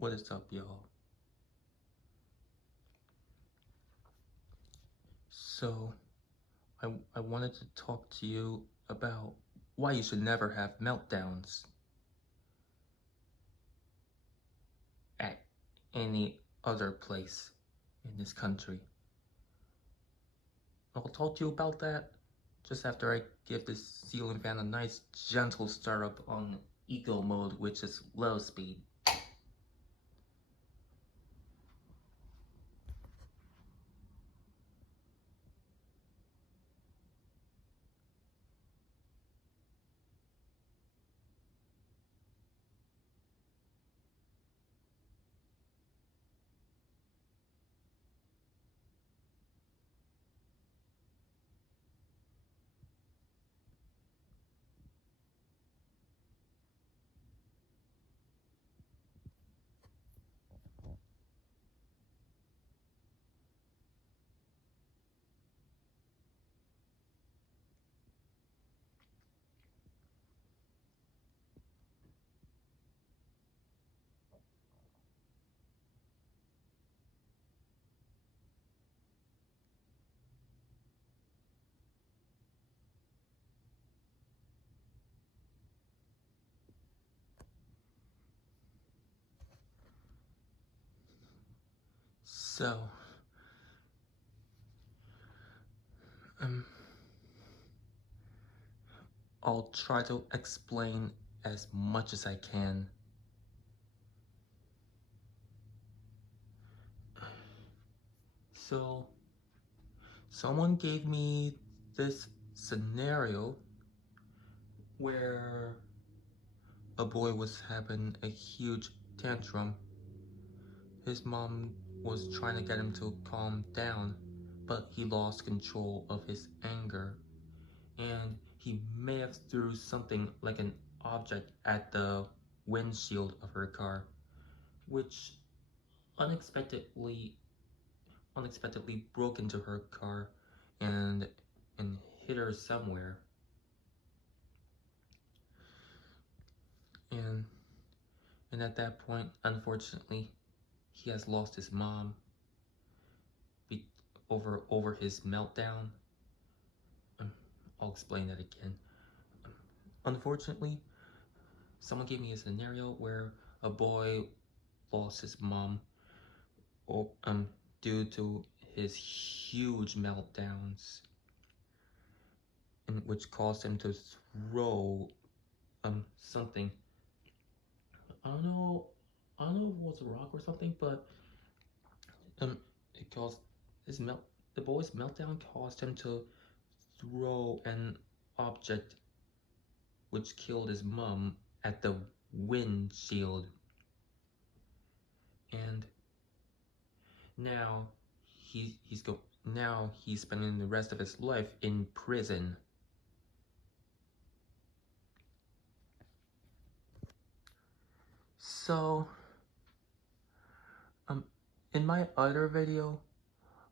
What is up, y'all? So, I wanted to talk to you about why you should never have meltdowns at any other place in this country. I'll talk to you about that just after I give this ceiling fan a nice gentle startup on eco mode, which is low speed. So, I'll try to explain as much as I can. So, someone gave me this scenario where a boy was having a huge tantrum. His mom was trying to get him to calm down, but he lost control of his anger, and he may have threw something like an object at the windshield of her car, which unexpectedly broke into her car and hit her somewhere. And at that point, unfortunately, he has lost his mom over his meltdown. I'll explain that again. Unfortunately, someone gave me a scenario where a boy lost his mom due to his huge meltdowns, which caused him to throw something. I don't know if it was a rock or something, but it caused the boy's meltdown caused him to throw an object which killed his mom at the windshield. And now he's spending the rest of his life in prison. So in my other video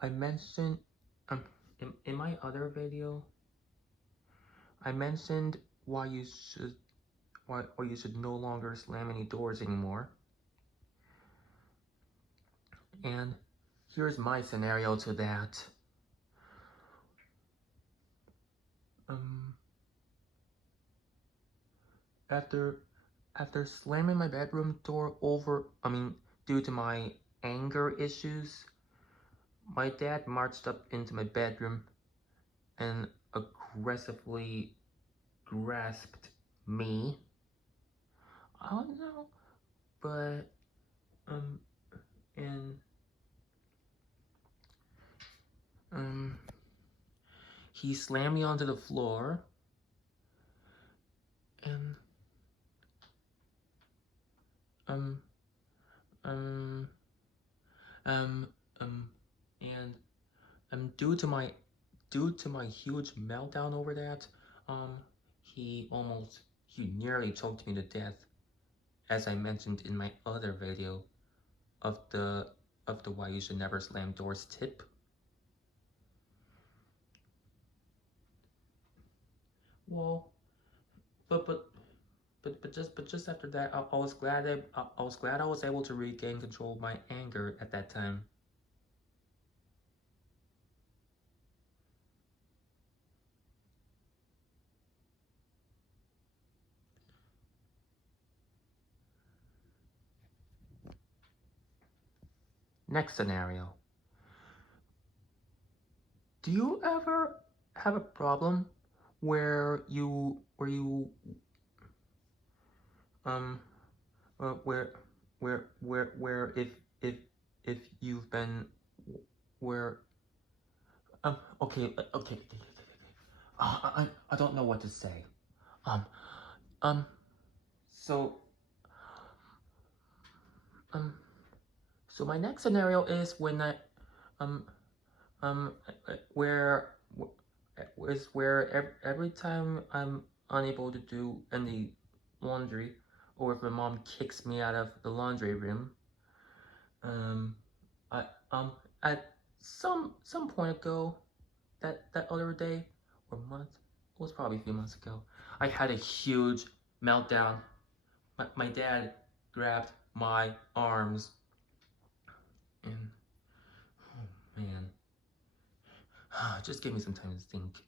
I mentioned why you should no longer slam any doors anymore. And here's my scenario to that. After slamming my bedroom door due to my anger issues, my dad marched up into my bedroom and aggressively grasped me. I don't know, but he slammed me onto the floor, and due to my huge meltdown over that, he nearly choked me to death, as I mentioned in my other video of the why you should never slam doors tip. Well, but but just after that, I was glad I was glad I was able to regain control of my anger at that time. Next scenario. Do you ever have a problem um uh, where where if you've been where okay I don't know what to say. Um um so um so my next scenario is when I um um where is where every time I'm unable to do any laundry, or if my mom kicks me out of the laundry room, um I at some point ago, that other day or month, it was probably a few months ago, I had a huge meltdown. My dad grabbed my arms and, oh man, just give me some time to think.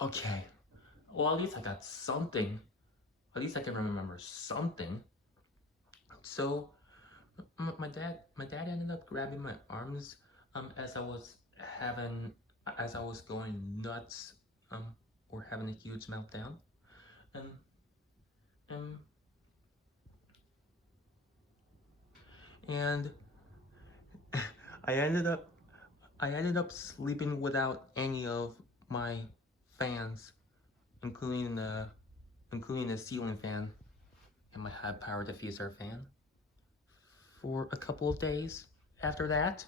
Okay, well, at least I got something. At least I can remember something. So my dad ended up grabbing my arms as I was having as I was going nuts um or having a huge meltdown. And and and I ended up I ended up sleeping without any of my fans, including the ceiling fan and my high power diffuser fan, for a couple of days after that.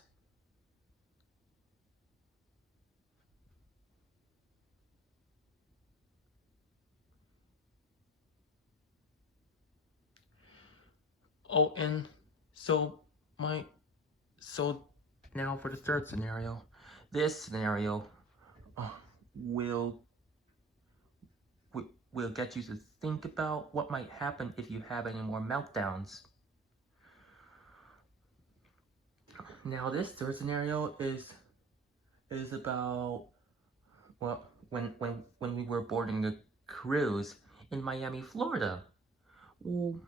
Oh, and so my so now for the third scenario. This scenario uh, will will get you to think about what might happen if you have any more meltdowns. Now this third scenario is about, well, when we were boarding a cruise in Miami, Florida. Well,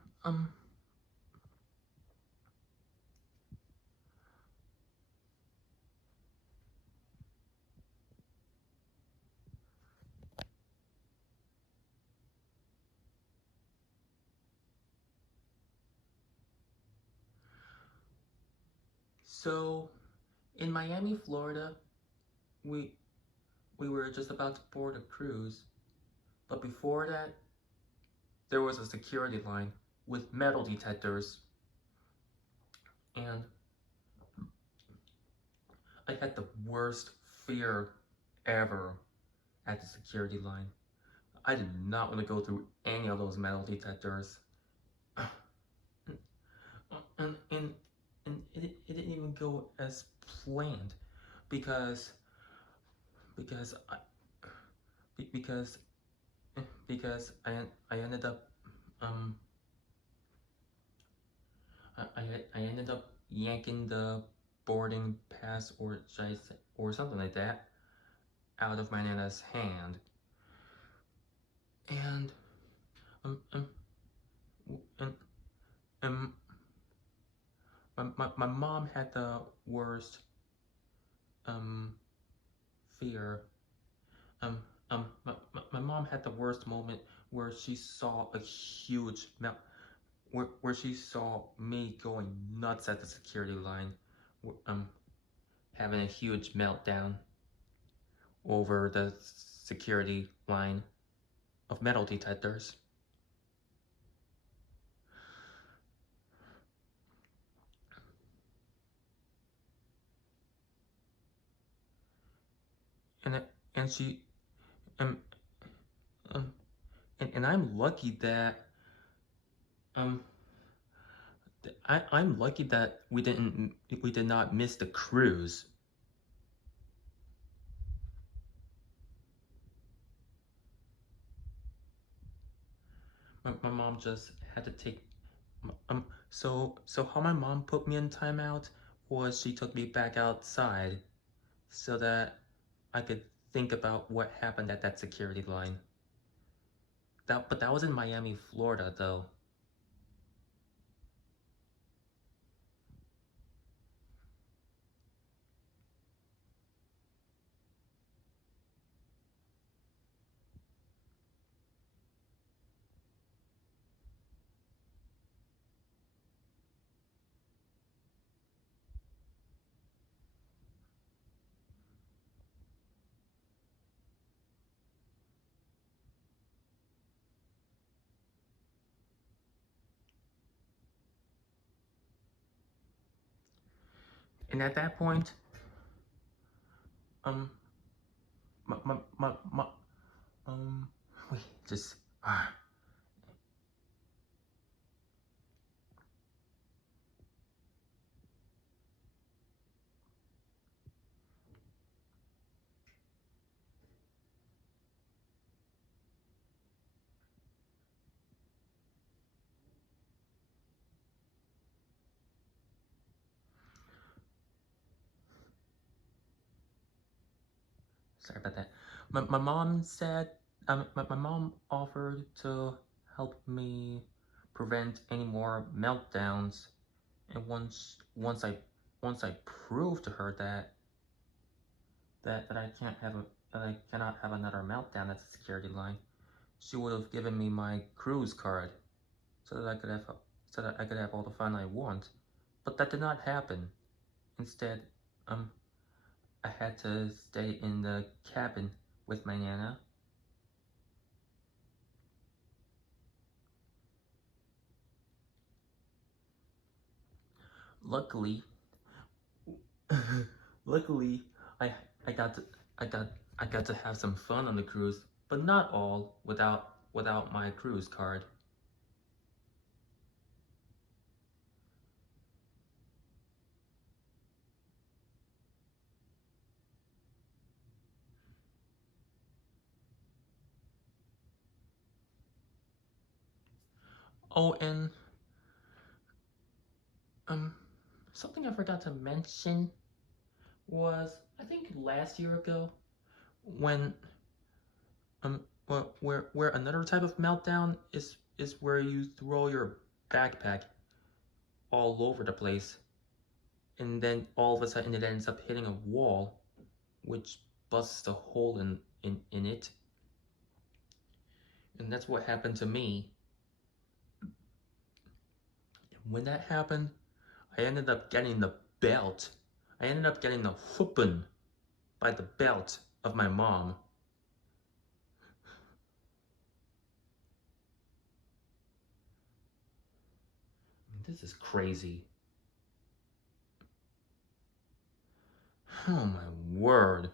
so in Miami, Florida, we we were just about to board a cruise, but before that, there was a security line with metal detectors, and I had the worst fear ever at the security line. I did not want to go through any of those metal detectors. and, and, and it didn't even go as planned because because I, because I ended up um I ended up yanking the boarding pass, or should I say, or something like that, out of my nana's hand. And um um and um my mom had the worst um fear. um my mom had the worst moment where she saw a huge melt, where she saw me going nuts at the security line, um having a huge meltdown over the security line of metal detectors. and and she um, um and I'm lucky that um I'm lucky that we did not miss the cruise. My mom just had to take so how my mom put me in timeout was she took me back outside so that I could think about what happened at that security line. But that was in Miami, Florida, though. And at that point, um, my wait, just sorry about that. My mom said, my mom offered to help me prevent any more meltdowns, and once I proved to her that I can't have a that I cannot have another meltdown at the security line, she would have given me my cruise card so that I could have all the fun I want. But that did not happen. Instead, um, I had to stay in the cabin with my nana. Luckily, luckily, I I got to I got I got to have some fun on the cruise, but not all without my cruise card. Oh, and um, something I forgot to mention was I think last year ago when where another type of meltdown is where you throw your backpack all over the place and then all of a sudden it ends up hitting a wall which busts a hole in it, and that's what happened to me. When that happened, I ended up getting the belt. I ended up getting the whooping by the belt of my mom. This is crazy. Oh my word.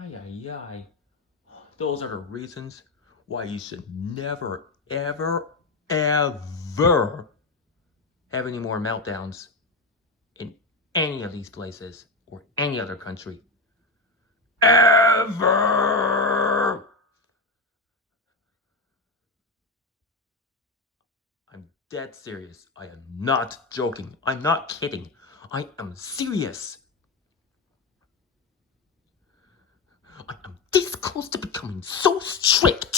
Ay ay ay. Those are the reasons why you should never, ever, ever have any more meltdowns in any of these places or any other country. Ever! I'm dead serious. I am not joking. I'm not kidding. I am serious. I am this close to becoming so strict